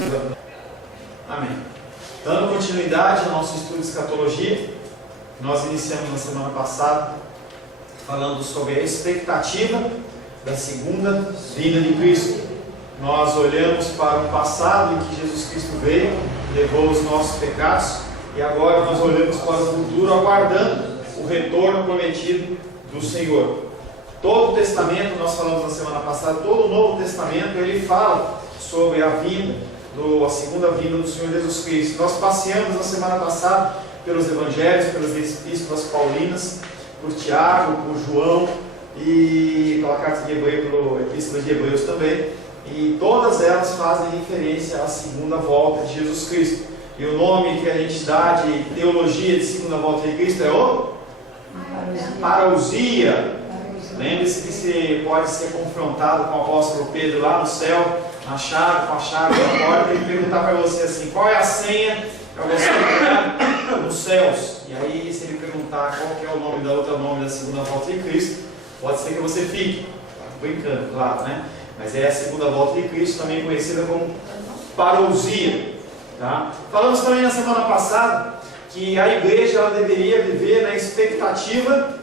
Amém. Dando continuidade ao nosso estudo de escatologia, nós iniciamos na semana passada falando sobre a expectativa da segunda vinda de Cristo. Nós olhamos para o passado em que Jesus Cristo veio, levou os nossos pecados, e agora nós olhamos para o futuro, aguardando o retorno prometido do Senhor. Todo o Testamento, nós falamos na semana passada, todo o Novo Testamento, ele fala sobre a vinda, a segunda vinda do Senhor Jesus Cristo. Nós passeamos na semana passada pelos Evangelhos, pelas Epístolas Paulinas, por Tiago, por João e pela Carta de Hebreus, pela Epístola de Hebreus também. E todas elas fazem referência à segunda volta de Jesus Cristo. E o nome que a gente dá de teologia de segunda volta de Cristo é o parousia. Lembre-se que você pode ser confrontado com o apóstolo Pedro lá no céu, com a chave da porta, e perguntar para você assim: qual é a senha para você entrar nos céus? E aí, se ele perguntar qual que é o nome da outra nome da segunda volta de Cristo, pode ser que você fique. Estou brincando, claro, né? Mas é a segunda volta de Cristo, também conhecida como parousia. Tá? Falamos também na semana passada que a igreja ela deveria viver na expectativa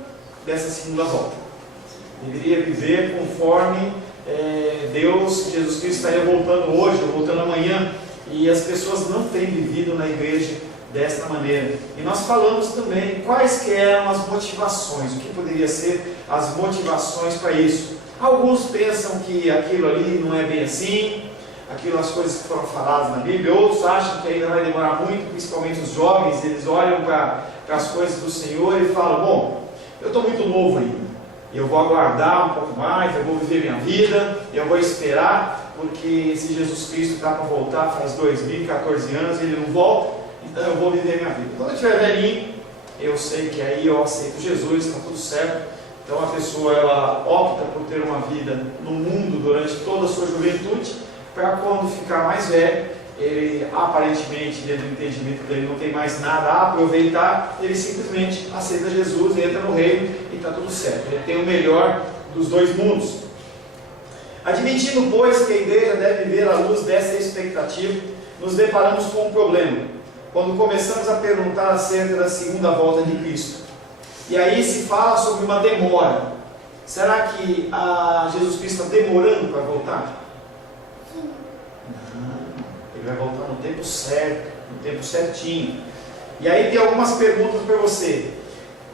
dessa segunda volta. Deveria viver conforme Deus, Jesus Cristo estaria voltando hoje ou voltando amanhã, e as pessoas não têm vivido na igreja desta maneira. E nós falamos também quais que eram as motivações, o que poderia ser as motivações para isso. Alguns pensam que aquilo ali não é bem assim, as coisas que foram faladas na Bíblia. Outros acham que ainda vai demorar muito, principalmente os jovens. Eles olham para as coisas do Senhor e falam: bom, eu estou muito novo ainda, eu vou aguardar um pouco mais, eu vou viver minha vida, eu vou esperar, porque se Jesus Cristo está para voltar faz 2014 anos e ele não volta, então eu vou viver minha vida. Quando eu estiver velhinho, eu sei que aí eu aceito Jesus, está tudo certo. Então a pessoa ela opta por ter uma vida no mundo durante toda a sua juventude, para quando ficar mais velho, ele aparentemente, dentro do entendimento dele, não tem mais nada a aproveitar, ele simplesmente aceita Jesus, entra no reino e está tudo certo. Ele tem o melhor dos dois mundos. Admitindo, pois, que a igreja deve viver à luz dessa expectativa, nos deparamos com um problema, quando começamos a perguntar acerca da segunda volta de Cristo. E aí se fala sobre uma demora. Será que Jesus Cristo está demorando para voltar? Ele vai voltar no tempo certo, no tempo certinho. E aí tem algumas perguntas para você.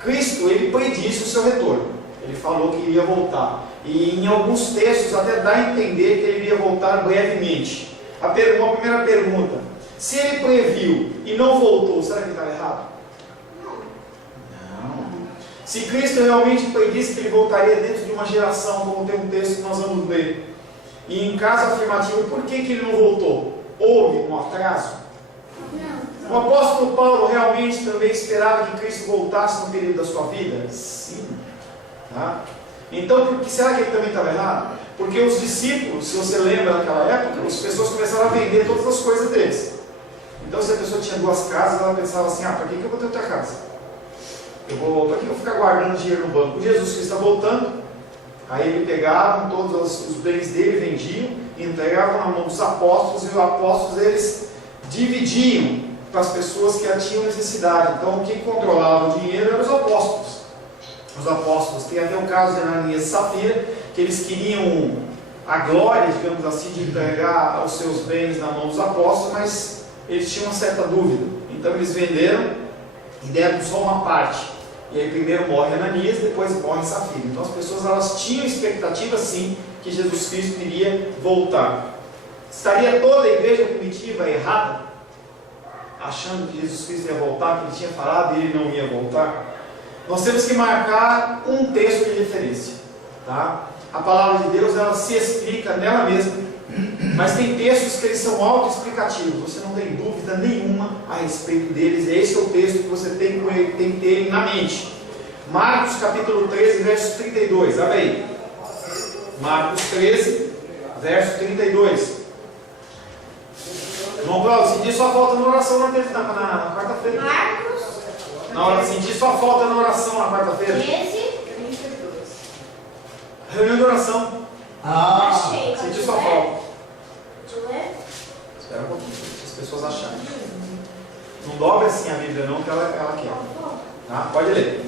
Cristo, ele predisse o seu retorno. Ele falou que iria voltar. E em alguns textos até dá a entender que ele iria voltar brevemente. Uma primeira pergunta: se ele previu e não voltou, será que ele estava errado? Não. Se Cristo realmente predisse que ele voltaria dentro de uma geração, como tem um texto que nós vamos ler, e em caso afirmativo, por que ele não voltou? Houve um atraso? Não. O apóstolo Paulo realmente também esperava que Cristo voltasse no período da sua vida? Sim. Tá? Então, por que será que ele também estava errado? Porque os discípulos, se você lembra daquela época, as pessoas começaram a vender todas as coisas deles. Então, se a pessoa tinha 2 casas, ela pensava assim: para que eu vou ter outra casa? Para que eu vou ficar guardando dinheiro no banco? Jesus Cristo está voltando. Aí ele pegava todos os bens dele, vendiam, entregavam na mão dos apóstolos, e os apóstolos eles dividiam para as pessoas que tinham necessidade. Então quem controlava o dinheiro eram os apóstolos. Os apóstolos, tem até o caso de Ananias e Safira, que eles queriam a glória, digamos assim, de entregar os seus bens na mão dos apóstolos, mas eles tinham uma certa dúvida. Então eles venderam e deram só uma parte. E aí primeiro morre Ananias, depois morre Safira. Então as pessoas elas tinham expectativa sim que Jesus Cristo iria voltar. Estaria toda a igreja primitiva errada, achando que Jesus Cristo ia voltar, que ele tinha falado e ele não ia voltar? Nós temos que marcar um texto de referência. Tá? A palavra de Deus ela se explica nela mesma, mas tem textos que eles são autoexplicativos, você não tem dúvida nenhuma a respeito deles. Esse é o texto que você tem que ter ele na mente. Marcos capítulo 13, verso 32, abre aí. Marcos 13, verso 32. Irmão Cláudio, senti sua falta na oração na quarta-feira. Marcos. Na hora, senti sua falta na oração na quarta-feira. 13, 32. Reunião de oração. Achei. Senti sua falta. Deixa eu ler. Espera um pouquinho, as pessoas acharem. Não dobra assim a Bíblia não, que ela quer. Tá? Pode ler.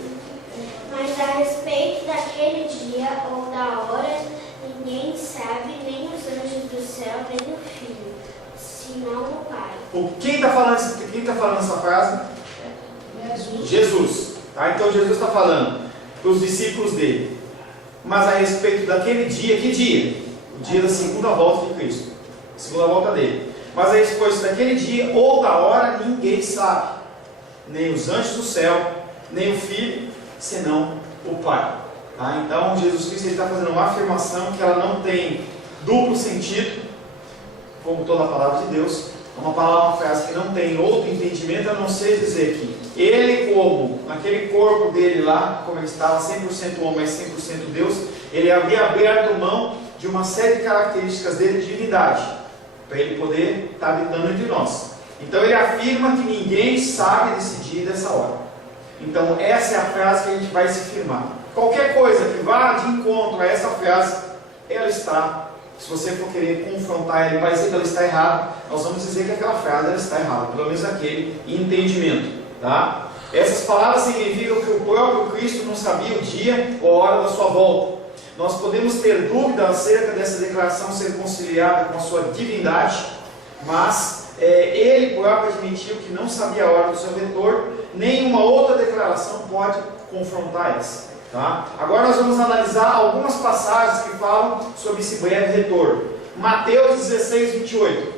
Mas a respeito daquele dia ou da hora, ninguém sabe, nem os anjos do céu, nem o Filho, senão o Pai. Quem está falando essa frase? Jesus. Tá? Então Jesus está falando para os discípulos dele. Mas a respeito daquele dia, que dia? O dia da segunda volta de Cristo. A segunda volta dele. Mas a respeito daquele dia ou da hora, ninguém sabe. Nem os anjos do céu, nem o Filho, senão o Pai. Tá? Então Jesus Cristo está fazendo uma afirmação que ela não tem duplo sentido, como toda a palavra de Deus. Uma frase que não tem outro entendimento, a não ser dizer que ele, como naquele corpo dele lá, como ele estava 100% homem, mas 100% Deus, ele havia aberto mão de uma série de características dele de divindade, para ele poder estar habitando entre nós. Então ele afirma que ninguém sabe desse dia e dessa hora. Então essa é a frase que a gente vai se firmar. Qualquer coisa que vá de encontro a essa frase, ela está, se você for querer confrontar ela e parecer que ela está errada, nós vamos dizer que aquela frase ela está errada, pelo menos aquele entendimento. Tá? Essas palavras significam que o próprio Cristo não sabia o dia ou a hora da sua volta. Nós podemos ter dúvida acerca dessa declaração ser conciliada com a sua divindade, mas ele próprio admitiu que não sabia a hora do seu retorno. Nenhuma outra declaração pode confrontar essa. Tá? Agora nós vamos analisar algumas passagens que falam sobre esse breve retorno. Mateus 16, 28.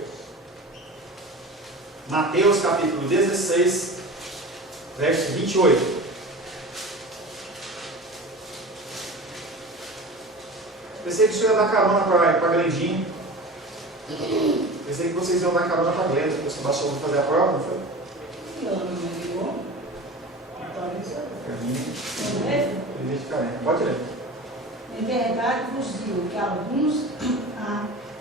Mateus capítulo 16, verso 28. Pensei que o senhor ia dar carona para a Glendinha. Pensei que vocês iam dar carona para a Glenda, porque o Sebastião vai fazer a prova, não foi? Pode ler. Em verdade vos digo que alguns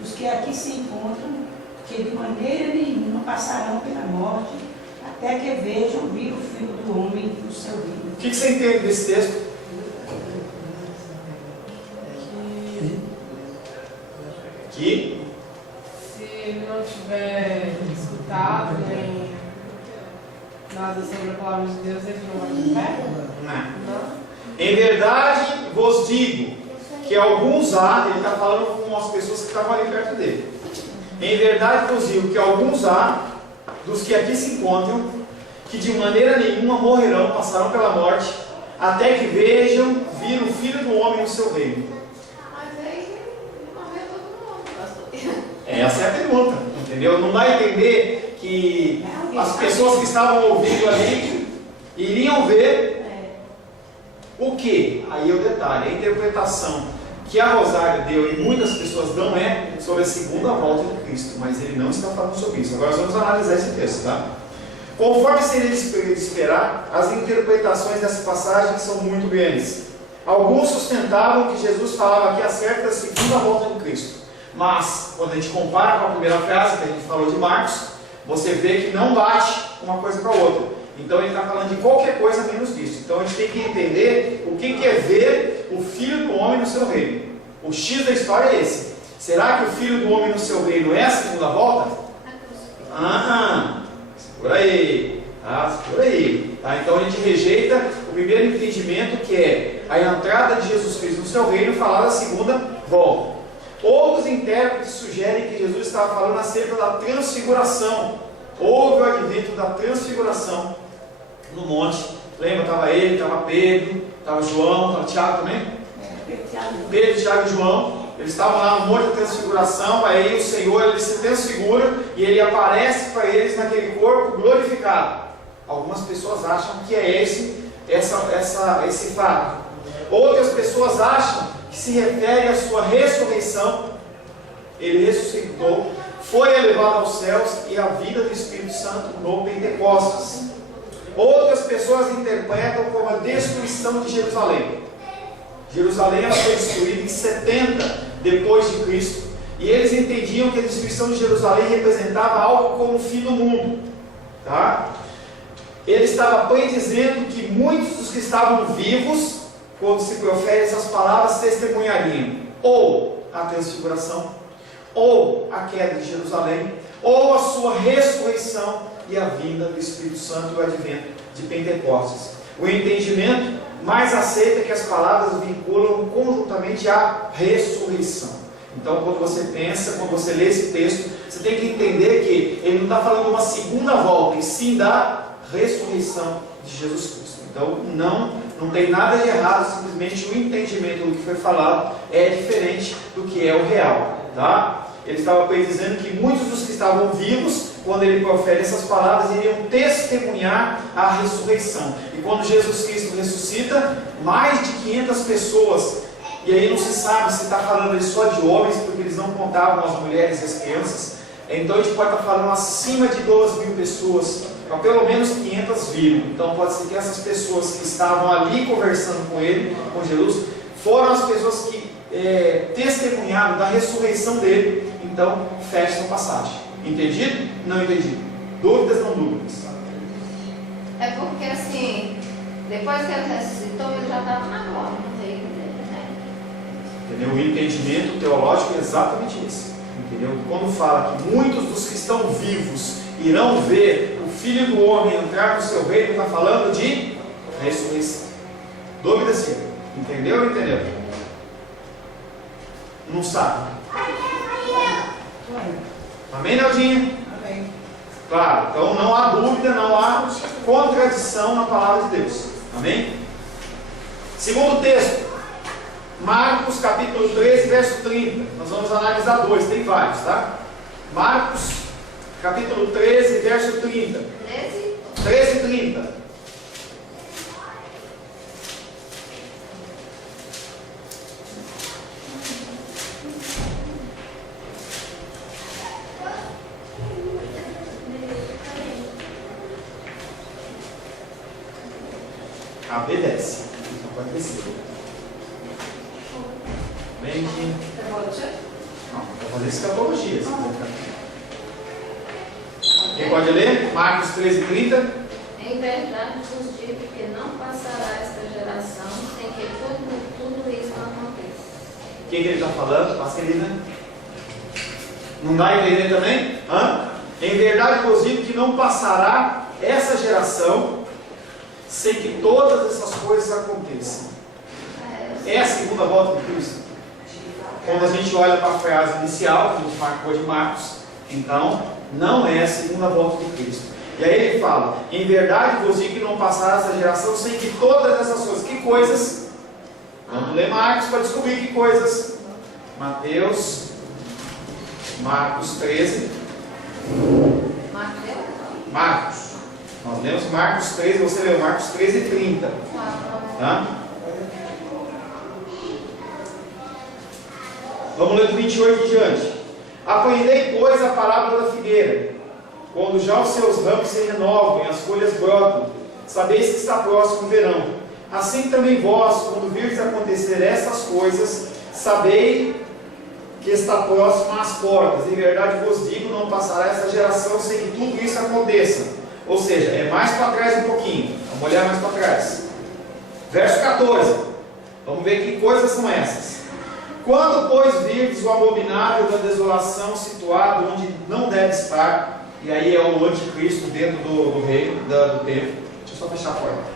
dos que aqui se encontram, que de maneira nenhuma passarão pela morte, até que vejam vir o Filho do Homem no seu reino. O que você entende desse texto? Que se ele não tiver escutado nem nada sobre a palavra de Deus, ele não vai de pé? Não. Em verdade vos digo que alguns há, ele está falando com as pessoas que estavam ali perto dele. Em verdade vos digo que alguns há, dos que aqui se encontram, que de maneira nenhuma morrerão, passarão pela morte, até que vejam vir o Filho do Homem no seu reino. Mas aí morreu todo mundo, pastor. Essa é a pergunta, entendeu? Não dá a entender que as pessoas que estavam ouvindo ali iriam ver o que? Aí é o detalhe, a interpretação que a Rosário deu e muitas pessoas dão sobre a segunda volta de Cristo, mas ele não está falando sobre isso. Agora nós vamos analisar esse texto, tá? Conforme seria de esperar, as interpretações dessa passagem são muito grandes. Alguns sustentavam que Jesus falava aqui acerca da segunda volta de Cristo, mas quando a gente compara com a primeira frase que a gente falou de Marcos, você vê que não bate uma coisa com a outra. Então ele está falando de qualquer coisa menos disso. Então a gente tem que entender o que é ver o Filho do Homem no seu reino. O X da história é esse. Será que o Filho do Homem no seu reino é a segunda volta? Segura aí. Segura aí. Tá? Então a gente rejeita o primeiro entendimento, que é a entrada de Jesus Cristo no seu reino, falar da segunda volta. Outros intérpretes sugerem que Jesus estava falando acerca da transfiguração. Houve o advento da transfiguração no monte. Lembra? Estava ele, estava Pedro, estava João, estava Tiago também? Pedro, Tiago e João. Eles estavam lá no monte da transfiguração. Aí o Senhor ele se transfigura e ele aparece para eles naquele corpo glorificado. Algumas pessoas acham que é esse fato. Outras pessoas acham que se refere à sua ressurreição. Ele ressuscitou, foi elevado aos céus e a vida do Espírito Santo no Pentecostes. Outras pessoas interpretam como a destruição de Jerusalém. Jerusalém ela foi destruída em 70 depois de Cristo. E eles entendiam que a destruição de Jerusalém representava algo como o fim do mundo. Tá? Ele estava predizendo que muitos dos que estavam vivos, quando se profere essas palavras, testemunhariam ou a transfiguração, ou a queda de Jerusalém, ou a sua ressurreição e a vinda do Espírito Santo e o advento de Pentecostes. O entendimento mais aceita que as palavras vinculam conjuntamente à ressurreição. Então, quando você pensa, quando você lê esse texto, você tem que entender que ele não está falando de uma segunda volta, e sim da ressurreição de Jesus Cristo. Então, não tem nada de errado, simplesmente o entendimento do que foi falado é diferente do que é o real, tá? Ele estava dizendo que muitos dos que estavam vivos, quando ele profere essas palavras, iriam testemunhar a ressurreição. E quando Jesus Cristo ressuscita, mais de 500 pessoas, e aí não se sabe se está falando só de homens, porque eles não contavam as mulheres e as crianças, então a gente pode estar falando acima de 2.000 pessoas, então pelo menos 500 viram. Então pode ser que essas pessoas que estavam ali conversando com ele, com Jesus, foram as pessoas que testemunharam da ressurreição dele. Então fecha essa passagem. Entendido? Não entendido? Dúvidas, não dúvidas? É porque assim, depois que ele ressuscitou, ele já estava na glória, no reino dele, né? Entendeu? O entendimento teológico é exatamente esse. Entendeu? Quando fala que muitos dos que estão vivos irão ver o Filho do Homem entrar no seu reino, está falando de ressurreição. Dúvida sim? Entendeu ou não entendeu? Não sabe? Amém, Neldinha? Amém. Claro, então não há dúvida, não há contradição na palavra de Deus. Amém? Segundo texto, Marcos capítulo 13, verso 30. Nós vamos analisar dois, tem vários, tá? Marcos capítulo 13, verso 30. 13 e 30. Obedece. Não pode descer. Vem aqui. Não, vou fazer escatologia. Quem pode ler? Marcos 13, 30. Em verdade vos digo que não passará esta geração sem que tudo isso aconteça. O que ele está falando? Passa, querida. Não dá a entender também? Hã? Em verdade vos digo que não passará essa geração sem que todas essas coisas aconteçam. É a segunda volta de Cristo. Quando a gente olha para a frase inicial, que a gente marcou de Marcos, então não é a segunda volta de Cristo. E aí ele fala, em verdade vos digo que não passará essa geração sem que todas essas coisas. Que coisas? Vamos ler Marcos para descobrir que coisas. Mateus, Marcos 13. Marcos. Nós lemos Marcos 13, você leu Marcos 13 e 30. Tá? Vamos ler do 28 em diante. Aprendei, pois, a palavra da figueira. Quando já os seus ramos se renovam e as folhas brotam, sabeis que está próximo o verão. Assim também vós, quando virdes acontecer essas coisas, sabei que está próximo às portas. Em verdade vos digo, não passará essa geração sem que tudo isso aconteça. Ou seja, é mais para trás um pouquinho. Vamos olhar mais para trás. Verso 14. Vamos ver que coisas são essas. Quando, pois, virdes o abominável da desolação situado onde não deve estar, e aí é o anticristo dentro do reino, do templo. Deixa eu só fechar a porta.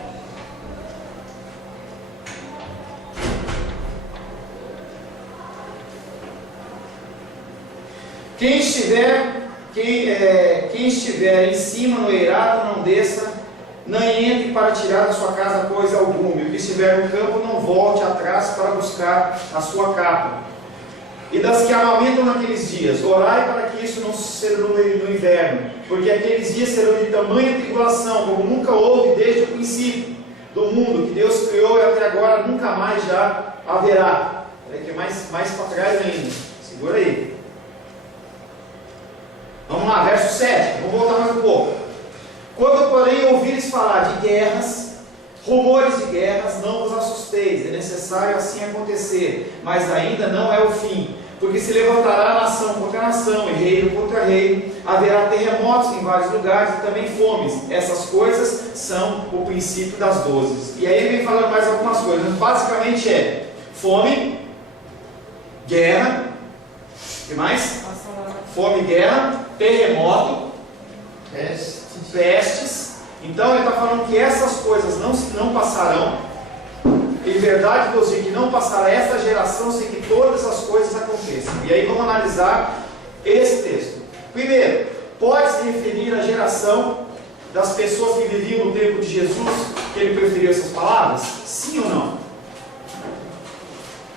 Quem estiver em cima no eirado, não desça, nem entre para tirar da sua casa coisa alguma. E o que estiver no campo, não volte atrás para buscar a sua capa. E das que amamentam naqueles dias, orai para que isso não suceda no inverno, porque aqueles dias serão de tamanha tribulação, como nunca houve desde o princípio do mundo, que Deus criou e até agora nunca mais já haverá. Olha aqui, mais para trás ainda. Segura aí. Vamos lá, verso 7. Vamos voltar mais um pouco. Quando, porém, ouvires falar de guerras, rumores de guerras, não vos assusteis. É necessário assim acontecer, mas ainda não é o fim. Porque se levantará nação contra nação, e reino contra reino. Haverá terremotos em vários lugares e também fomes. Essas coisas são o princípio das dores. E aí ele vem falando mais algumas coisas. Basicamente é fome, guerra, e mais? fome, guerra, terremoto, pestes. Então ele está falando que essas coisas não passarão. Em verdade vos digo que não passará esta geração sem que todas as coisas aconteçam. E aí vamos analisar esse texto. Primeiro, pode se referir à geração das pessoas que viviam no tempo de Jesus, que ele preferiu essas palavras? Sim ou não?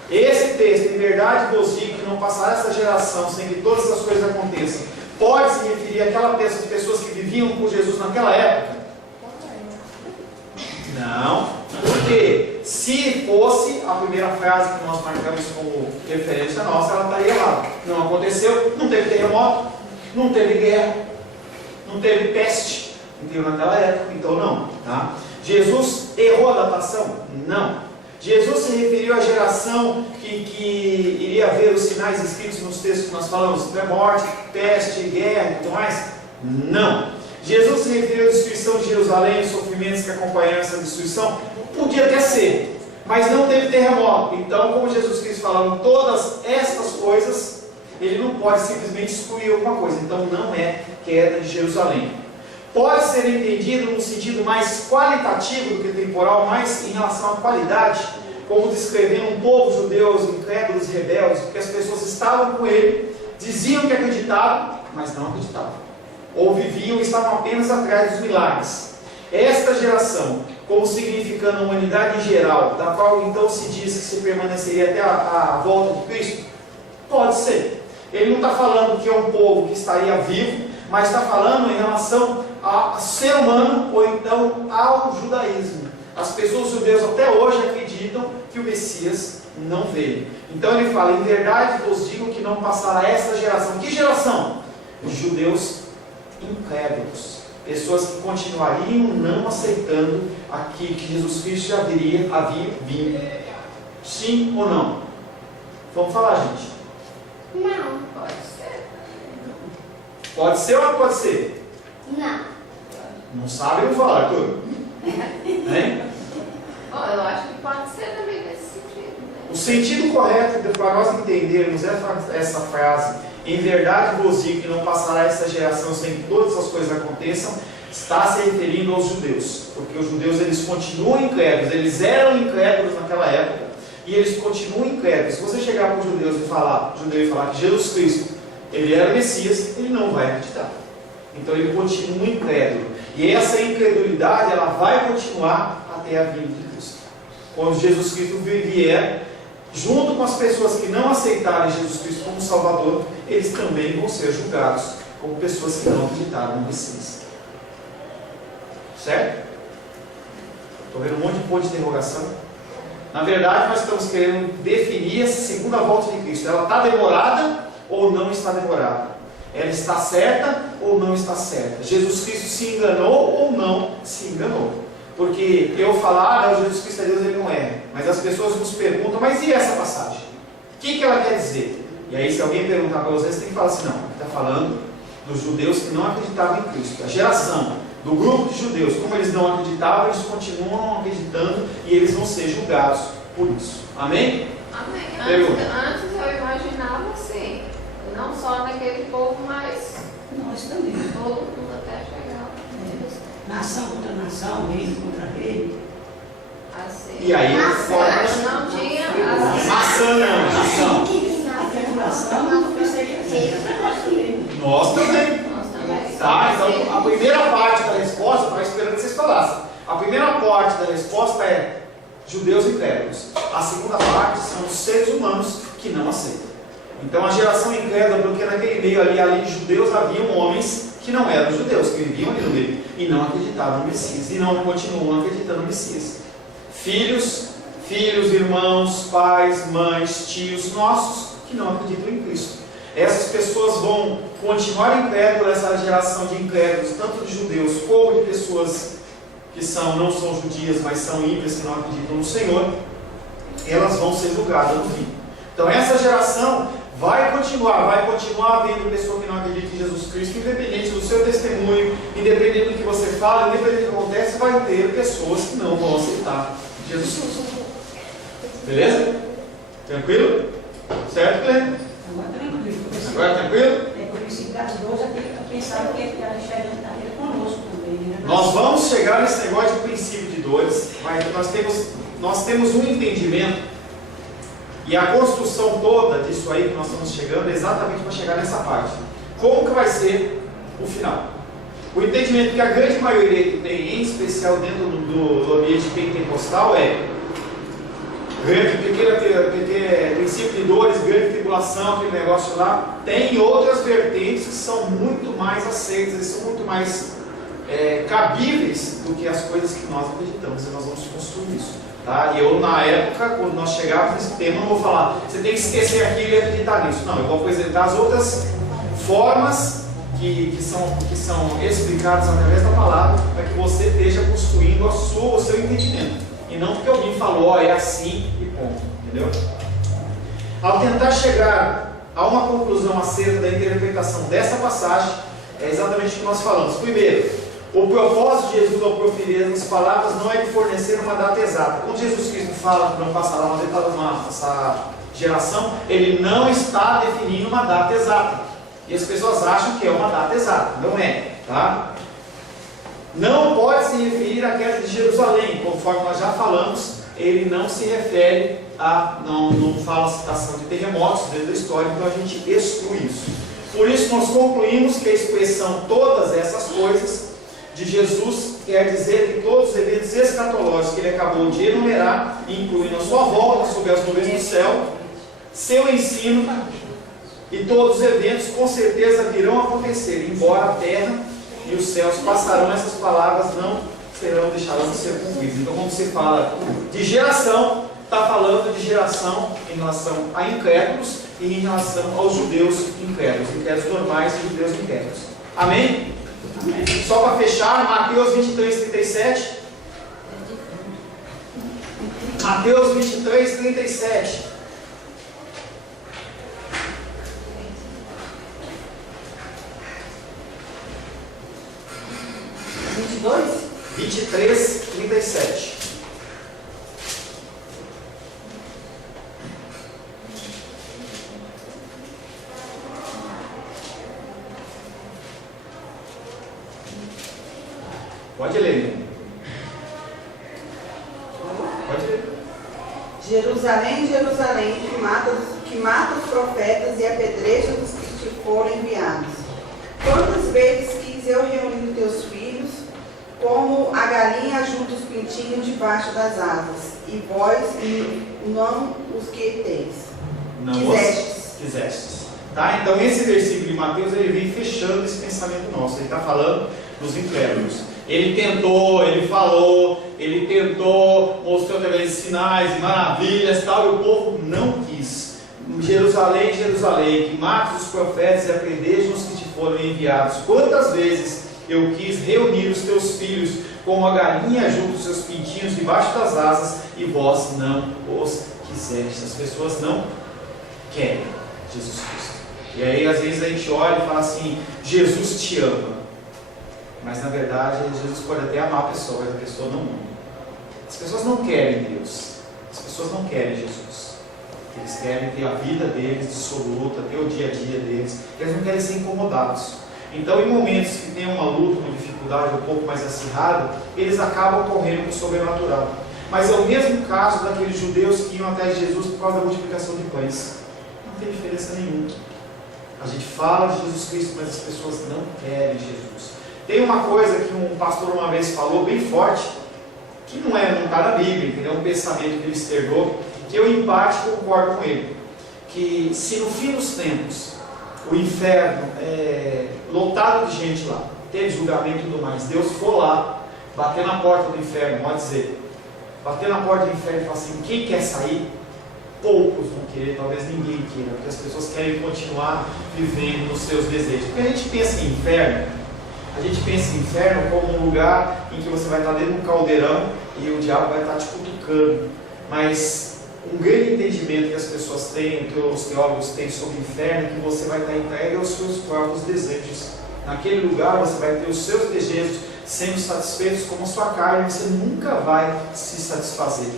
Esse texto, em verdade vos digo que não passará essa geração sem que todas essas coisas aconteçam, pode se referir àquelas pessoas que viviam com Jesus naquela época? Não, porque se fosse a primeira frase que nós marcamos como referência nossa, ela estaria errada. Não aconteceu, não teve terremoto, não teve guerra, não teve peste, entendeu? Naquela época, então não. Tá? Jesus errou a datação? Não. Jesus se referiu à geração que iria ver os sinais escritos nos textos que nós falamos, morte, peste, guerra e tudo mais? Não. Jesus se referiu à destruição de Jerusalém, os sofrimentos que acompanharam essa destruição? Podia até ser, mas não teve terremoto. Então, como Jesus Cristo falando todas estas coisas, ele não pode simplesmente excluir alguma coisa. Então, não é queda de Jerusalém. Pode ser entendido num sentido mais qualitativo do que temporal, mais em relação à qualidade, como descrevendo um povo judeu, incrédulos e rebeldes, porque as pessoas estavam com ele, diziam que acreditavam, mas não acreditavam. Ou viviam e estavam apenas atrás dos milagres. Esta geração, como significando a humanidade em geral, da qual então se diz que se permaneceria até a volta de Cristo, pode ser. Ele não está falando que é um povo que estaria vivo, mas está falando em relação ao ser humano ou então ao judaísmo. As pessoas judeus até hoje acreditam que o Messias não veio. Então ele fala, em verdade vos digo que não passará essa geração. Que geração? Judeus incrédulos, pessoas que continuariam não aceitando aquilo que Jesus Cristo já havia vindo. Sim ou não? Vamos falar, gente. Não. Pode ser. Pode ser ou não pode ser? Não. Não sabe, não fala, Arthur. Hein? Bom, eu acho que pode ser também nesse sentido. Né? O sentido correto para nós entendermos essa frase, em verdade vos digo que não passará essa geração sem que todas essas coisas aconteçam, está se referindo aos judeus, porque os judeus eles continuam incrédulos, eles eram incrédulos naquela época e eles continuam incrédulos. Se você chegar para os judeus e falar, que Jesus Cristo ele era o Messias, ele não vai acreditar. Então ele continua incrédulo, e essa incredulidade ela vai continuar até a vinda de Cristo. Quando Jesus Cristo vier, junto com as pessoas que não aceitarem Jesus Cristo como Salvador, eles também vão ser julgados como pessoas que não acreditaram no Messias. Certo? Estou vendo um monte de ponto de interrogação. Na verdade, nós estamos querendo definir essa segunda volta de Cristo. Ela está demorada ou não está demorada? Ela está certa ou não está certa? Jesus Cristo se enganou ou não se enganou? Porque eu falar, Jesus Cristo é Deus, ele não é. Mas as pessoas nos perguntam, mas e essa passagem? O que ela quer dizer? E aí se alguém perguntar para vocês, tem que falar assim, não, está falando dos judeus que não acreditavam em Cristo. A geração do grupo de judeus, como eles não acreditavam, eles continuam acreditando e eles vão ser julgados por isso. Amém? Amém. Antes eu imaginava assim, não só naquele povo, mas Nós também. todo mundo até chegar. Nação contra nação, reino contra reino. Assim. E aí, Mas não tinha as maçã não, nação. A tribulação não perseguiria. Nós também. nós também. Tá? Então, a primeira parte da resposta, eu estava esperando que vocês falassem. A primeira parte da resposta é judeus incrédulos. A segunda parte são os seres humanos que não aceitam. Então, a geração incrédula, porque naquele meio ali, além de judeus, haviam homens que não eram judeus, que viviam ali no meio e não acreditavam no Messias, e não continuam acreditando no Messias. Filhos, irmãos, pais, mães, tios nossos que não acreditam em Cristo. Essas pessoas vão continuar incrédulas, essa geração de incrédulos, tanto de judeus como de pessoas que não são judias, mas são ímpias, que não acreditam no Senhor. Elas vão ser julgadas no fim. Então essa geração vai continuar havendo pessoa que não acredita em Jesus Cristo, independente do seu testemunho, independente do que você fala, independente do que acontece, vai ter pessoas que não vão aceitar Jesus Cristo. Beleza? Tranquilo? Certo, Cleber? Agora tranquilo. Agora tranquilo? É por desgastou, já pensaram que era enxergando carreira conosco também, né? Nós vamos chegar nesse negócio de princípio de dores, mas nós temos um entendimento, e a construção toda disso aí que nós estamos chegando é exatamente para chegar nessa parte. Como que vai ser o final? O entendimento que a grande maioria que tem, em especial dentro do ambiente pentecostal, é princípio de dores, grande tribulação, aquele negócio lá. Tem outras vertentes que são muito mais aceitas, e são muito mais cabíveis do que as coisas que nós acreditamos, e nós vamos construir isso. Tá? E eu, na época, quando nós chegarmos nesse tema, não vou falar, você tem que esquecer aquilo e acreditar nisso. Não, eu vou apresentar as outras formas que são explicadas através da palavra, para que você esteja construindo o seu entendimento. E não porque alguém falou, é assim e ponto. Entendeu? Ao tentar chegar a uma conclusão acerca da interpretação dessa passagem, é exatamente o que nós falamos. Primeiro, o propósito de Jesus ao proferir as palavras não é de fornecer uma data exata. Quando Jesus Cristo fala que não passará essa geração, ele não está definindo uma data exata. E as pessoas acham que é uma data exata. Não é, tá? Não pode se referir à queda de Jerusalém, conforme nós já falamos. Ele não se refere não fala a citação de terremotos dentro da história, então a gente exclui isso. Por isso nós concluímos que a expressão todas essas coisas de Jesus quer dizer que todos os eventos escatológicos que ele acabou de enumerar, incluindo a sua volta sobre as nuvens do céu, seu ensino e todos os eventos com certeza virão acontecer, embora a terra e os céus passarão, essas palavras não deixarão de ser cumpridas. Então, quando se fala de geração, está falando de geração em relação a incrédulos e em relação aos judeus incrédulos normais e judeus incrédulos. Amém? Amém. Só para fechar, Mateus 23, 37. Mateus 23, 37. Dois? 23, 37. Pode ler. Pode ler. Jerusalém, Jerusalém, que mata os profetas e apedreja os que te foram enviados. Quantas vezes quis eu reunir teus filhos, como a galinha junta os pintinhos debaixo das asas, e vós não os que teis. Não quisestes. Tá? Então esse versículo de Mateus, ele vem fechando esse pensamento nosso. Ele está falando dos incrédulos. Ele tentou, ele falou, ele tentou, mostrou através de sinais e maravilhas, tal, e o povo não quis. Jerusalém, Jerusalém, que mata os profetas e apedreja os que te foram enviados. Quantas vezes eu quis reunir os teus filhos, como a galinha junto os seus pintinhos debaixo das asas, e vós não os quisestes. As pessoas não querem Jesus Cristo. E aí às vezes a gente olha e fala assim, Jesus te ama. Mas na verdade Jesus pode até amar a pessoa, mas a pessoa não ama. As pessoas não querem Deus. As pessoas não querem Jesus. Eles querem ter a vida deles dissoluta, ter o dia a dia deles. Eles não querem ser incomodados. Então, em momentos que tem uma luta, uma dificuldade um pouco mais acirrada, eles acabam correndo para o sobrenatural. Mas é o mesmo caso daqueles judeus que iam atrás de Jesus por causa da multiplicação de pães. Não tem diferença nenhuma. A gente fala de Jesus Cristo, mas as pessoas não querem Jesus. Tem uma coisa que um pastor uma vez falou bem forte, que não está na Bíblia, entendeu? Um pensamento que ele externou, que eu em parte concordo com ele. Que se no fim dos tempos o inferno é lotado de gente lá, teve julgamento e tudo mais, Deus for lá, bater na porta do inferno, pode dizer, bater na porta do inferno e falar assim, quem quer sair? Poucos vão querer, talvez ninguém queira, porque as pessoas querem continuar vivendo nos seus desejos. Porque a gente pensa em inferno como um lugar em que você vai estar dentro de um caldeirão e o diabo vai estar te cutucando. Mas um grande entendimento que as pessoas têm, que os teólogos têm sobre o inferno, é que você vai estar entregue aos seus próprios desejos. Naquele lugar você vai ter os seus desejos sendo satisfeitos como a sua carne, você nunca vai se satisfazer.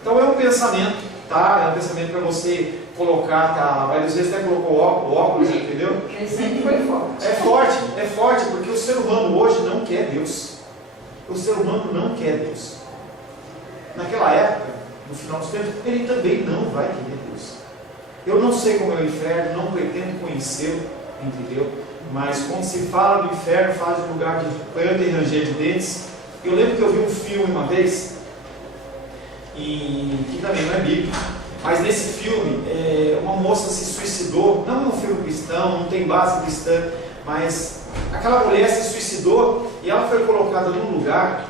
Então é um pensamento tá? É um pensamento para você colocar, tá? Mas às vezes até colocou óculos, entendeu? Esse sempre foi forte. É forte, porque o ser humano hoje não quer Deus. O ser humano não quer Deus. Naquela época, no final dos tempos, ele também não vai querer Deus. Eu não sei como é o inferno, não pretendo conhecê-lo, entendeu? Mas quando se fala do inferno, fala de um lugar de pranto e ranger de dentes. Eu lembro que eu vi um filme uma vez, que também não é bíblico, mas nesse filme, uma moça se suicidou. Não é um filme cristão, não tem base cristã, mas aquela mulher se suicidou e ela foi colocada num lugar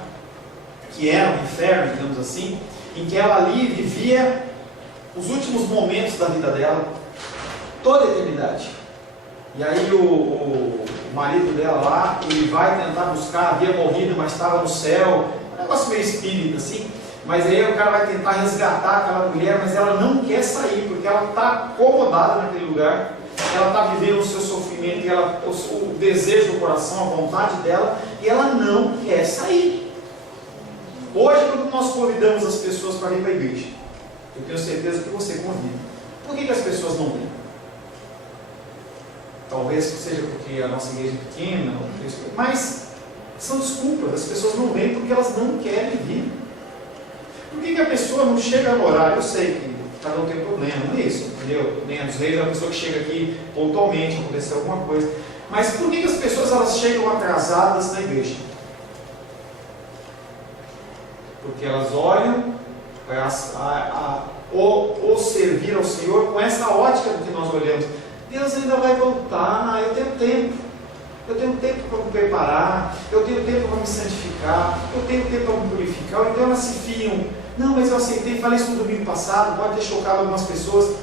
que era um inferno, digamos assim, em que ela ali vivia os últimos momentos da vida dela, toda a eternidade. E aí o marido dela lá, ele vai tentar buscar, havia morrido, mas estava no céu, um negócio meio espírita assim, mas aí o cara vai tentar resgatar aquela mulher, mas ela não quer sair, porque ela está acomodada naquele lugar, ela está vivendo o seu sofrimento, e o desejo do coração, a vontade dela, e ela não quer sair. Hoje, quando nós convidamos as pessoas para vir para a igreja, eu tenho certeza que você convida. Por que as pessoas não vêm? Talvez seja porque a nossa igreja é pequena, mas são desculpas. As pessoas não vêm porque elas não querem vir. Por que a pessoa não chega no horário? Eu sei que cada um tem problema, não é isso, entendeu? Nem a dos reis é a pessoa que chega aqui pontualmente, aconteceu alguma coisa. Mas por que as pessoas elas chegam atrasadas na igreja? Porque elas olham para ou servir ao Senhor com essa ótica do que nós olhamos. Deus ainda vai voltar, eu tenho tempo. Eu tenho tempo para me preparar, eu tenho tempo para me santificar, eu tenho tempo para me purificar. Então elas se fiam. Não, mas eu aceitei, falei isso no domingo passado, pode ter chocado algumas pessoas.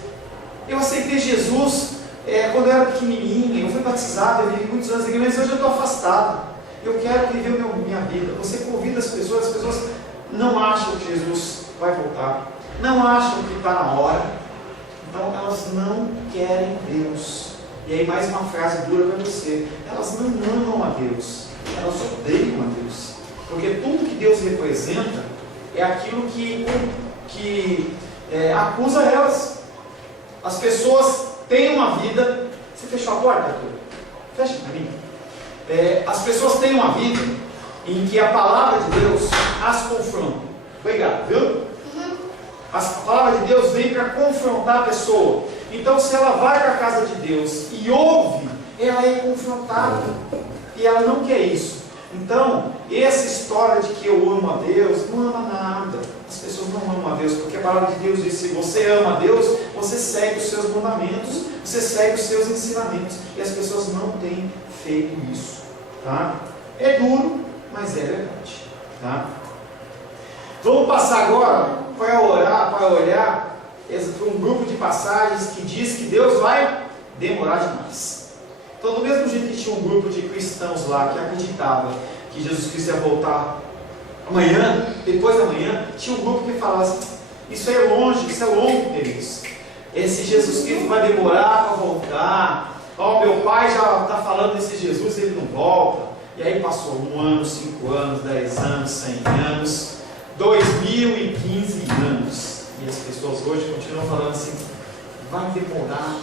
Eu aceitei Jesus quando eu era pequenininha, eu fui batizado, eu vivi muitos anos aqui, mas hoje eu estou afastado. Eu quero viver minha vida. Você convida as pessoas não acham que Jesus vai voltar, não acham que está na hora, então elas não querem Deus. E aí mais uma frase dura para você: elas não amam a Deus, elas odeiam a Deus, porque tudo que Deus representa é aquilo que acusa elas. As pessoas têm uma vida. Você fechou a porta, Arthur? Fecha para mim. As pessoas têm uma vida em que a palavra de Deus as confronta. Obrigado, viu? A palavra de Deus vem para confrontar a pessoa. Então, se ela vai para a casa de Deus e ouve, ela é confrontada. E ela não quer isso. Então, essa história de que eu amo a Deus, não ama nada. As pessoas não amam a Deus, porque a palavra de Deus diz: se você ama a Deus, você segue os seus mandamentos, você segue os seus ensinamentos. E as pessoas não têm feito isso. Tá? É duro, mas é verdade. Tá? Vamos passar agora para olhar para um grupo de passagens que diz que Deus vai demorar demais. Então, do mesmo jeito que tinha um grupo de cristãos lá que acreditava que Jesus Cristo ia voltar amanhã, depois da manhã, tinha um grupo que falava assim: isso é longe, isso é longo, queridos. Esse Jesus Cristo vai demorar para voltar. Meu pai já está falando desse Jesus, ele não volta. E aí passou 1 ano, 5 anos, 10 anos, 100 anos, 2015 anos. E as pessoas hoje continuam falando assim: vai demorar.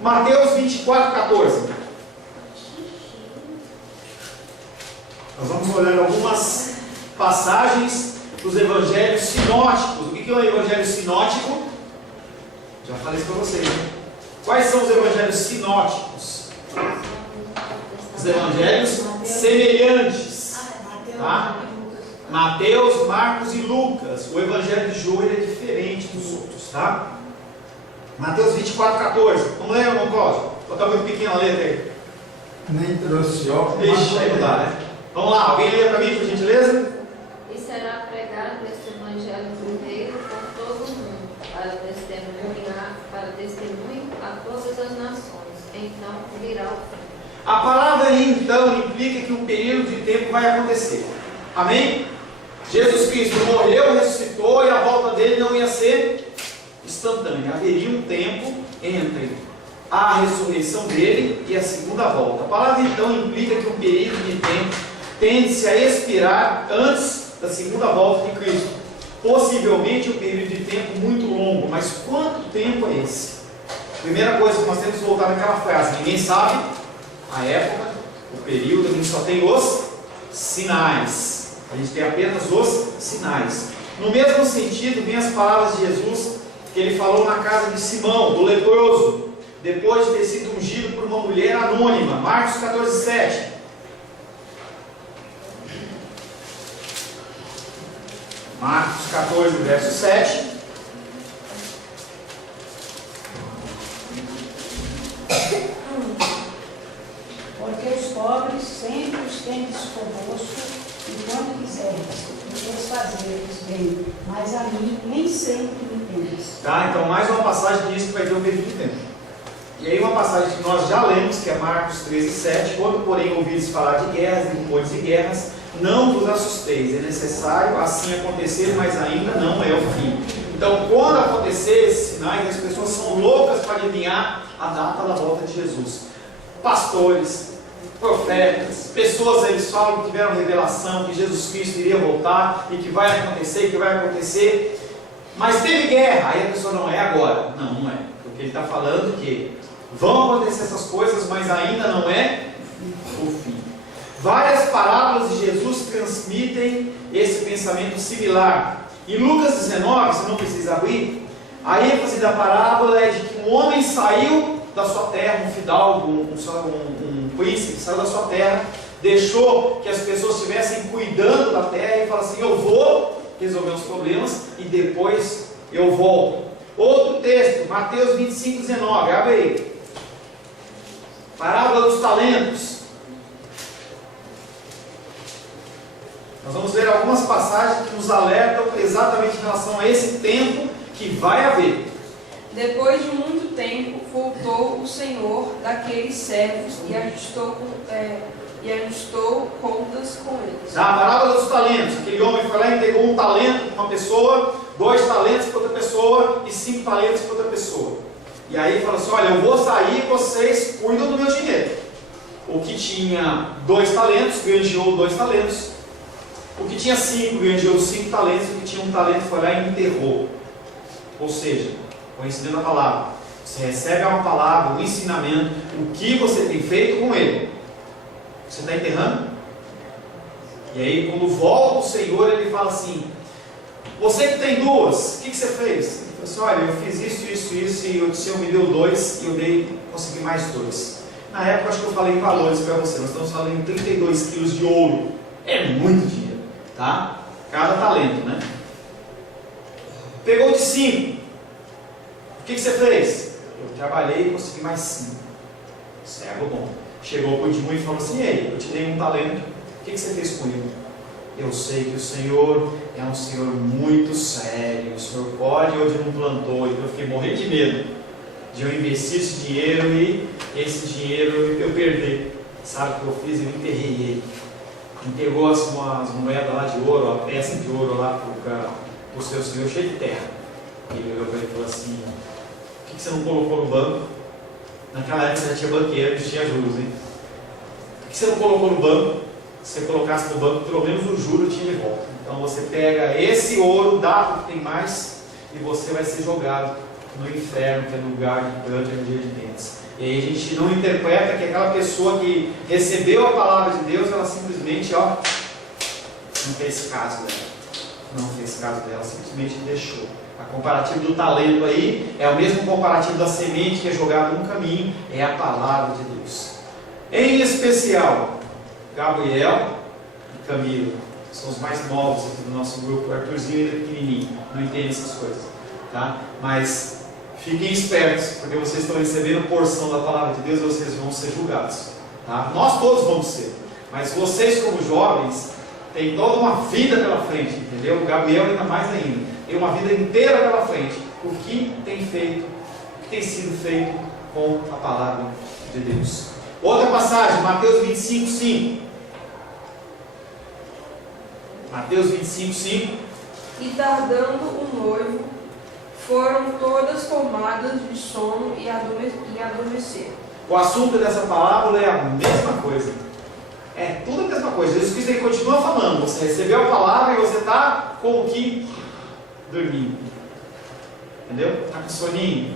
Mateus 24:14. Nós vamos olhar algumas passagens dos evangelhos sinóticos. O que é um evangelho sinótico? Já falei isso para vocês, né? Quais são os evangelhos sinóticos? Os evangelhos semelhantes. Tá? Mateus, Marcos e Lucas. O evangelho de João é diferente dos outros, tá? Mateus 24:14. Vamos ler, irmão Cláudio? Botar muito pequena a letra aí. Nem trouxe óculos. Deixa aí, não dá, né? Vamos lá, alguém lê para mim, por gentileza? E será pregado este evangelho primeiro por todo o mundo, para testemunho a todas as nações. Então virá o fim. A palavra então implica que um período de tempo vai acontecer. Amém? Jesus Cristo morreu, ressuscitou, e a volta dele não ia ser instantânea. Haveria um tempo entre a ressurreição dele e a segunda volta. A palavra então implica que um período de tempo tende-se a expirar antes da segunda volta de Cristo. possivelmente um período de tempo muito longo, mas quanto tempo é esse? Primeira coisa que nós temos que voltar naquela frase: ninguém sabe a época, o período, a gente só tem os sinais. A gente tem apenas os sinais. No mesmo sentido, vem as palavras de Jesus que ele falou na casa de Simão, do leproso, depois de ter sido ungido por uma mulher anônima. Marcos 14, 7. Marcos 14, verso 7. Porque os pobres sempre os tendes convosco, enquanto quiseres fazer-vos bem, mas a mim nem sempre me tendes. Tá, então mais uma passagem que diz que vai ter um período de tempo. E aí uma passagem que nós já lemos, que é Marcos 13, 7. Quando, porém, ouvides falar de guerras e rumores de guerras, não vos assusteis, é necessário assim acontecer, mas ainda não é o fim. Então, quando acontecer esses sinais, as pessoas são loucas para adivinhar a data da volta de Jesus. Pastores, profetas, pessoas, eles falam que tiveram revelação que Jesus Cristo iria voltar e que vai acontecer, mas teve guerra. Aí a pessoa: não é agora. Não é, porque ele está falando que vão acontecer essas coisas, mas ainda não é o fim. Várias parábolas de Jesus transmitem esse pensamento similar. Em Lucas 19, você não precisa abrir, a ênfase da parábola é de que um homem saiu da sua terra, um fidalgo, um príncipe, saiu da sua terra, deixou que as pessoas estivessem cuidando da terra e falou assim: eu vou resolver os problemas e depois eu volto. Outro texto, Mateus 25, 19, abre aí. Parábola dos talentos. Nós vamos ler algumas passagens que nos alertam exatamente em relação a esse tempo que vai haver. Depois de muito tempo, voltou o Senhor daqueles servos e ajustou contas com eles. A parábola dos talentos: aquele homem foi lá e entregou um talento para uma pessoa, 2 talentos para outra pessoa e 5 talentos para outra pessoa. E aí falou assim: olha, eu vou sair e vocês cuidam do meu dinheiro. O que tinha 2 talentos ganhou 2 talentos. O que tinha 5 ganhou 5 talentos. O que tinha 1 talento foi lá e enterrou. Ou seja, conhecendo a palavra, você recebe uma palavra, um ensinamento, o que você tem feito com ele. Você está enterrando? E aí, quando volta o Senhor, ele fala assim: você que tem 2, o que você fez? Ele falou assim: olha, eu fiz isso, e o Senhor me deu 2, e eu consegui mais 2. Na época, acho que eu falei em valores para você. Nós estamos falando em 32 quilos de ouro. É muito dinheiro, tá? Cada talento, né? Pegou de 5. O que você fez? Eu trabalhei e consegui mais 5. Servo bom. Chegou para o de 1 e falou assim: ei, eu te dei 1 talento, o que você fez com ele? Eu sei que o Senhor é um Senhor muito sério, o Senhor pode onde não plantou. Então eu fiquei morrendo de medo de eu investir esse dinheiro e esse dinheiro eu perder. Sabe o que eu fiz? Eu enterrei ele. Entregou as moedas lá de ouro, a peça de ouro lá para o seu Senhor, cheio de terra. Ele olhou para ele e falou assim: por que você não colocou no banco? Naquela época já tinha banqueiro, já tinha juros, hein? Por que você não colocou no banco? Se você colocasse no banco, pelo menos o juro tinha de volta. Então você pega esse ouro, dá para o que tem mais, e você vai ser jogado no inferno, que é no lugar de pranto e ranger de dentes. E aí a gente não interpreta que aquela pessoa que recebeu a palavra de Deus, ela simplesmente, não fez caso dela. Não fez caso dela, simplesmente deixou. A comparativo do talento aí é o mesmo comparativo da semente que é jogada num caminho, é a palavra de Deus. Em especial, Gabriel e Camila, que são os mais novos aqui do nosso grupo. O Arthurzinho é pequenininho, não entende essas coisas, tá? Mas fiquem espertos, porque vocês estão recebendo porção da palavra de Deus e vocês vão ser julgados, tá? Nós todos vamos ser, mas vocês como jovens têm toda uma vida pela frente, entendeu? O Gabriel ainda mais ainda, tem uma vida inteira pela frente. O que tem feito, o que tem sido feito com a palavra de Deus. Outra passagem, Mateus 25, 5. Mateus 25, 5. E tardando o noivo, foram todas tomadas de sono e adormeceram. O assunto dessa parábola é a mesma coisa. É tudo a mesma coisa. Jesus Cristo ele continua falando. Você recebeu a palavra e você está como que dormindo. Entendeu? Está com soninho?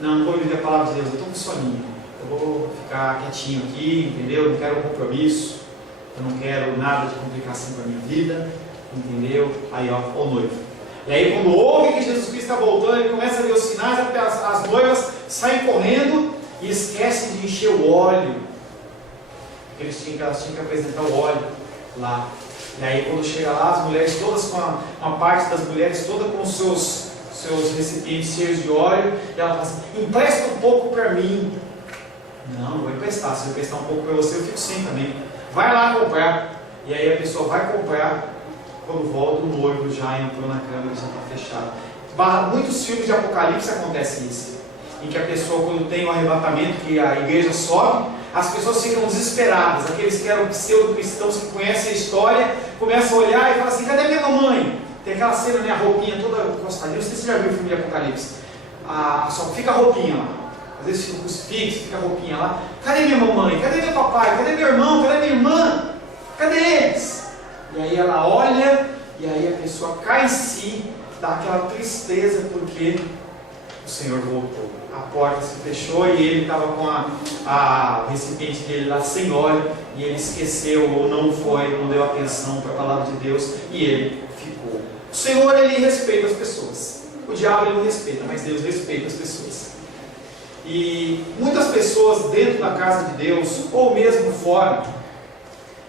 Não vou viver a palavra de Deus, eu estou com soninho. Eu vou ficar quietinho aqui, entendeu? Não quero compromisso, eu não quero nada de complicação para a minha vida, entendeu? Aí, ó, o noivo. E aí, quando ouve que Jesus Cristo está voltando, ele começa a ver os sinais, as noivas saem correndo e esquecem de encher o óleo. Porque elas tinham que apresentar o óleo lá. E aí, quando chega lá, as mulheres todas, uma parte das mulheres toda com os seus recipientes cheios de óleo, e ela fala assim: empresta um pouco para mim. Não vou emprestar. Se eu emprestar um pouco para você, eu fico sem também. Vai lá comprar. E aí a pessoa vai comprar. Quando volta, o noivo já entrou na cama e já está fechado. Muitos filmes de Apocalipse acontece isso. Em que a pessoa, quando tem um arrebatamento, que a igreja sobe, as pessoas ficam desesperadas. Aqueles que eram pseudo-cristãos que conhecem a história, começam a olhar e falam assim: cadê minha mamãe? Tem aquela cena, né, a roupinha toda encostadinha. Não sei se você já viu o filme de Apocalipse. Só fica a roupinha lá. Às vezes fica o crucifixo, fica a roupinha lá. Cadê minha mamãe? Cadê meu papai? Cadê meu irmão? Cadê minha irmã? Cadê eles? E aí ela olha, e aí a pessoa cai em si, dá aquela tristeza porque o Senhor voltou. A porta se fechou e ele estava com o recipiente dele lá sem óleo, e ele esqueceu ou não deu atenção para a palavra de Deus, e ele ficou. O Senhor, ele respeita as pessoas. O diabo, ele não respeita, mas Deus respeita as pessoas. E muitas pessoas dentro da casa de Deus, ou mesmo fora,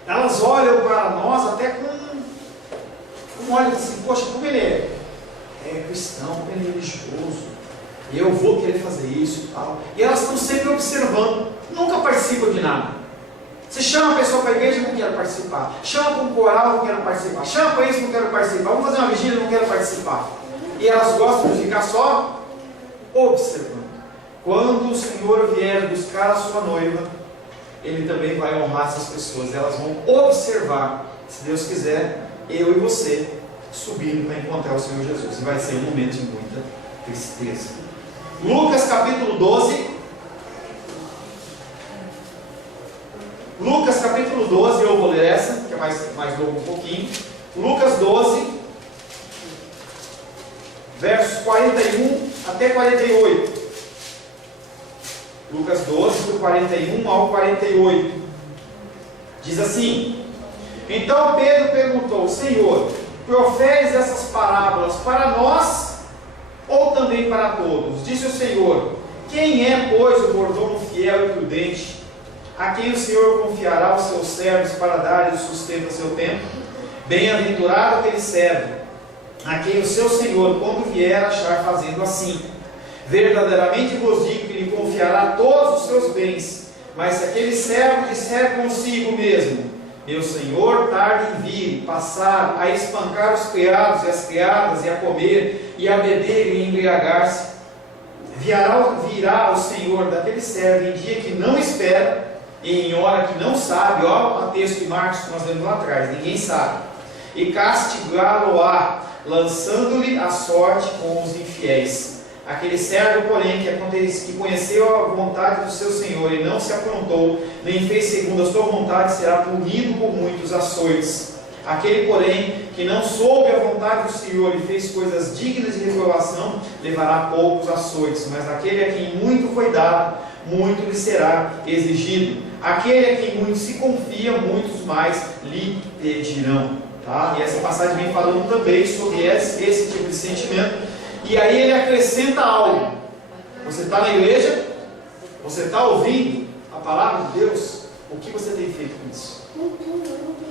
elas olham para nós até com olhos assim: poxa, como ele é cristão, como ele é religioso, eu vou querer fazer isso e tal. E elas estão sempre observando, nunca participam de nada. Você chama a pessoa para a igreja, não quero participar. Chama para um coral, não quero participar. Chama para isso, não quero participar. Vamos fazer uma vigília, não quero participar. E elas gostam de ficar só observando. Quando o Senhor vier buscar a sua noiva, Ele também vai honrar essas pessoas. Elas vão observar, se Deus quiser, eu e você subindo para encontrar o Senhor Jesus. E vai ser um momento de muita tristeza. Lucas capítulo 12. Lucas capítulo 12, eu vou ler essa, que é mais longo um pouquinho. Lucas 12, versos 41 até 48. Lucas 12, do 41 ao 48. Diz assim: então Pedro perguntou: Senhor, proferes essas parábolas para nós ou também para todos? Disse o Senhor: quem é, pois, o mordomo fiel e prudente, a quem o Senhor confiará os seus servos para dar-lhe o sustento a seu tempo? Bem-aventurado aquele servo, a quem o seu Senhor, quando vier, achar fazendo assim. Verdadeiramente vos digo que lhe confiará todos os seus bens. Mas se aquele servo disser consigo mesmo: meu Senhor tarda em vir, passar a espancar os criados e as criadas, e a comer, e a beber, e a embriagar-se, virá o Senhor daquele servo em dia que não espera, e em hora que não sabe. Ó, o texto de Marcos que nós lemos lá atrás, ninguém sabe. E castigá-lo-á, lançando-lhe a sorte com os infiéis. Aquele servo, porém, que conheceu a vontade do seu Senhor e não se aprontou, nem fez segundo a sua vontade, será punido por muitos açoites. Aquele, porém, que não soube a vontade do Senhor e fez coisas dignas de reprovação, levará poucos açoites. Mas aquele a quem muito foi dado, muito lhe será exigido. Aquele a quem muito se confia, muitos mais lhe pedirão. Tá? E essa passagem vem falando também sobre esse tipo de sentimento. E aí ele acrescenta algo. Você está na igreja, você está ouvindo a palavra de Deus, o que você tem feito com isso?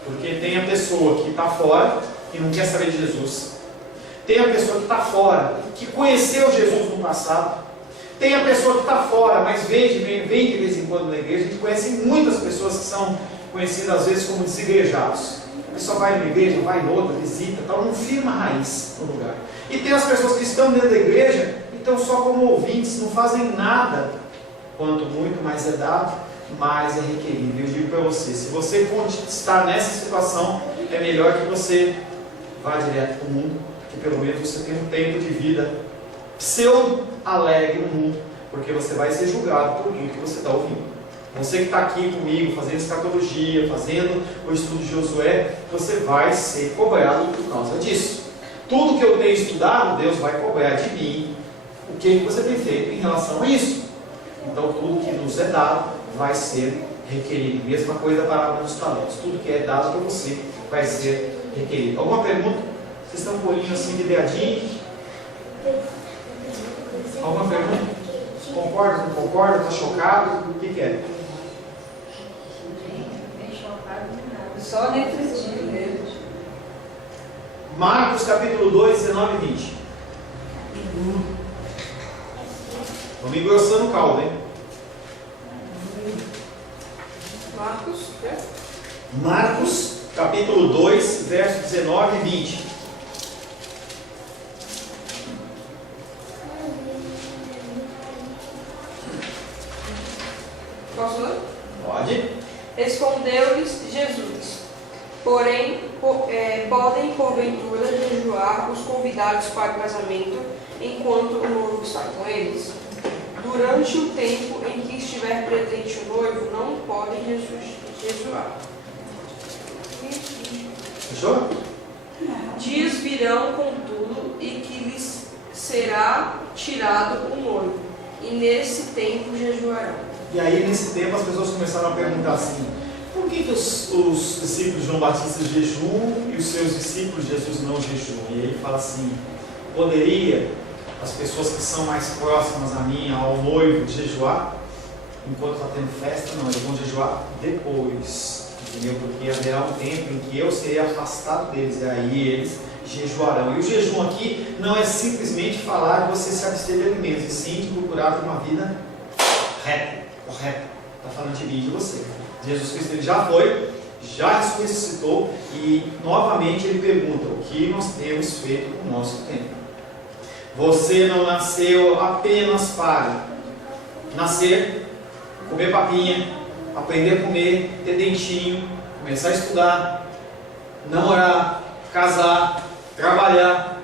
Porque tem a pessoa que está fora e não quer saber de Jesus. Tem a pessoa que está fora, que conheceu Jesus no passado. Tem a pessoa que está fora, mas vem de vez em quando na igreja. A gente conhece muitas pessoas que são conhecidas às vezes como desigrejados. A pessoa vai na igreja, vai em outra, visita, tal, não firma raiz no lugar. E tem as pessoas que estão dentro da igreja e estão só como ouvintes, não fazem nada. Quanto muito mais é dado, mais é requerido. Eu digo para você, se você está nessa situação, é melhor que você vá direto para o mundo, que pelo menos você tenha um tempo de vida pseudo-alegre no mundo, porque você vai ser julgado por tudo que você está ouvindo. Você que está aqui comigo, fazendo escatologia, fazendo o estudo de Josué, você vai ser cobrado por causa disso. Tudo que eu tenho estudado, Deus vai cobrar de mim o que você tem feito em relação a isso. Então, tudo que nos é dado vai ser requerido. Mesma coisa para a parábola dos talentos. Tudo que é dado para você vai ser requerido. Alguma pergunta? Vocês estão com o olhinho assim de viadinho? Alguma pergunta? Concorda? Não concorda? Está chocado? O que é? Só refletir mesmo. Marcos capítulo 2, 19 e 20. Vamos engrossando o caldo, hein? Marcos capítulo 2, verso 19 e 20. Posso ler? Pode. Respondeu-lhes Jesus: porém, podem porventura jejuar os convidados para o casamento, enquanto o noivo está com eles? Durante o tempo em que estiver presente o noivo, não podem jejuar. Fechou? Dias virão, contudo, e que lhes será tirado o noivo, e nesse tempo jejuarão. E aí, nesse tempo, as pessoas começaram a perguntar assim: por que os discípulos de João Batista jejuam e os seus discípulos de Jesus não jejuam? E aí ele fala assim: poderia as pessoas que são mais próximas a mim, ao noivo, jejuar enquanto está tendo festa? Não, eles vão jejuar depois, entendeu? Porque haverá um tempo em que eu serei afastado deles, e aí eles jejuarão. E o jejum aqui não é simplesmente falar de você se abster de alimentos, e sim de procurar ter uma vida reta, correta. Está falando de mim e de você. Jesus Cristo ele já foi, já ressuscitou, e novamente ele pergunta: o que nós temos feito com o nosso tempo? Você não nasceu apenas para nascer, comer papinha, aprender a comer, ter dentinho, começar a estudar, namorar, casar, trabalhar,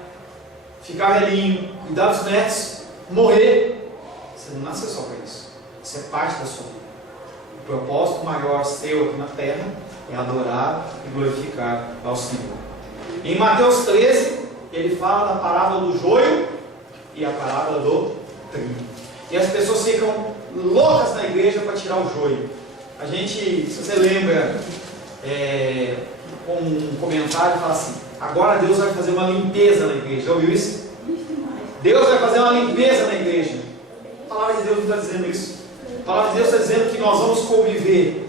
ficar velhinho, cuidar dos netos, morrer. Você não nasceu só para isso. Isso é parte da sua vida. O propósito maior seu aqui na terra é adorar e glorificar ao Senhor. Em Mateus 13, ele fala da parábola do joio e a parábola do trigo. E as pessoas ficam loucas na igreja para tirar o joio. A gente, se você lembra, um comentário fala assim: agora Deus vai fazer uma limpeza na igreja. Já ouviu isso? Deus vai fazer uma limpeza na igreja. A palavra de Deus não está dizendo isso. A palavra de Deus está dizendo que nós vamos conviver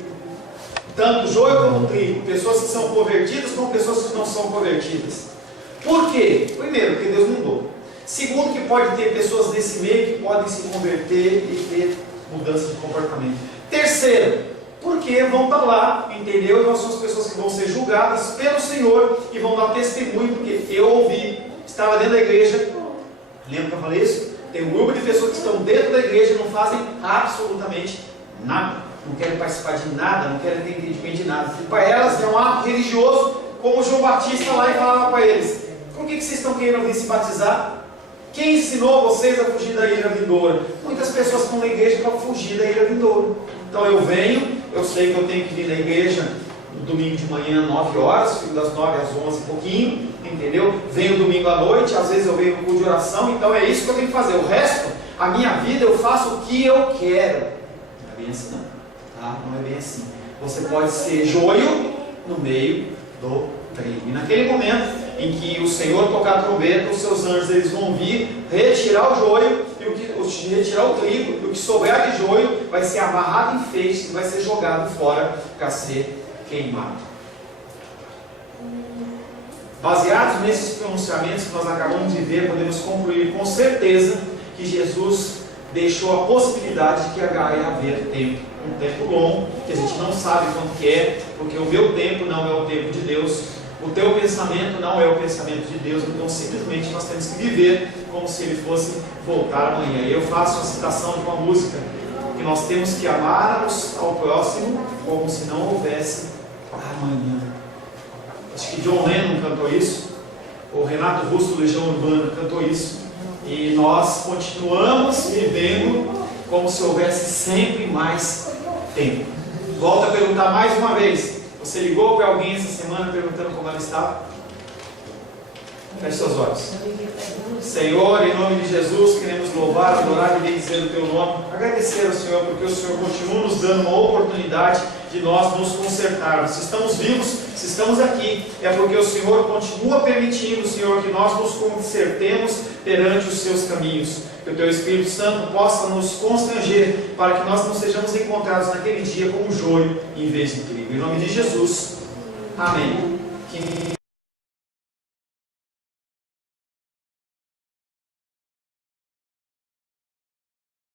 tanto joio como trigo, pessoas que são convertidas como pessoas que não são convertidas. Por quê? Primeiro, porque Deus mudou. Segundo, que pode ter pessoas nesse meio que podem se converter e ter mudança de comportamento. Terceiro, porque vão estar lá, entendeu? E nós somos pessoas que vão ser julgadas pelo Senhor e vão dar testemunho, porque eu ouvi, estava dentro da igreja, lembra que eu falei isso? Tem um grupo de pessoas que estão dentro da igreja e não fazem absolutamente nada, não querem participar de nada, não querem ter entendimento de nada. E para elas é um ato religioso, como João Batista lá e falava para eles: por que vocês estão querendo vir se batizar? Quem ensinou vocês a fugir da ira vindoura? Muitas pessoas estão na igreja para fugir da ira vindoura. Então eu venho, eu sei que eu tenho que vir na igreja no domingo de manhã, 9 horas, fico das 9 às 11 e pouquinho, entendeu? Venho domingo à noite, às vezes eu venho no culto de oração, então é isso que eu tenho que fazer. O resto, a minha vida, eu faço o que eu quero. Não é bem assim não, tá? Não é bem assim. Você pode ser joio no meio do trigo. E naquele momento em que o Senhor tocar a trombeta, os seus anjos eles vão vir retirar o joio, retirar o trigo, e o que sobrar de joio vai ser amarrado em feixes e vai ser jogado fora para ser queimado. Baseados nesses pronunciamentos que nós acabamos de ver, podemos concluir com certeza que Jesus deixou a possibilidade de que ia haver tempo, um tempo longo, que a gente não sabe quanto que é, porque o meu tempo não é o tempo de Deus, o teu pensamento não é o pensamento de Deus, então simplesmente nós temos que viver como se ele fosse voltar amanhã. Eu faço a citação de uma música, que nós temos que amar-nos ao próximo como se não houvesse amanhã. Acho que John Lennon cantou isso, o Renato Russo do Legião Urbana cantou isso, e nós continuamos vivendo como se houvesse sempre mais tempo. Volto a perguntar mais uma vez: você ligou para alguém essa semana perguntando como ela estava? Feche seus olhos. Senhor, em nome de Jesus, queremos louvar, adorar e bendizer o Teu nome. Agradecer ao Senhor, porque o Senhor continua nos dando uma oportunidade de nós nos consertarmos. Se estamos vivos, se estamos aqui, é porque o Senhor continua permitindo, Senhor, que nós nos consertemos perante os Seus caminhos. Que o Teu Espírito Santo possa nos constranger para que nós não sejamos encontrados naquele dia como joio em vez de trigo. Em nome de Jesus. Amém.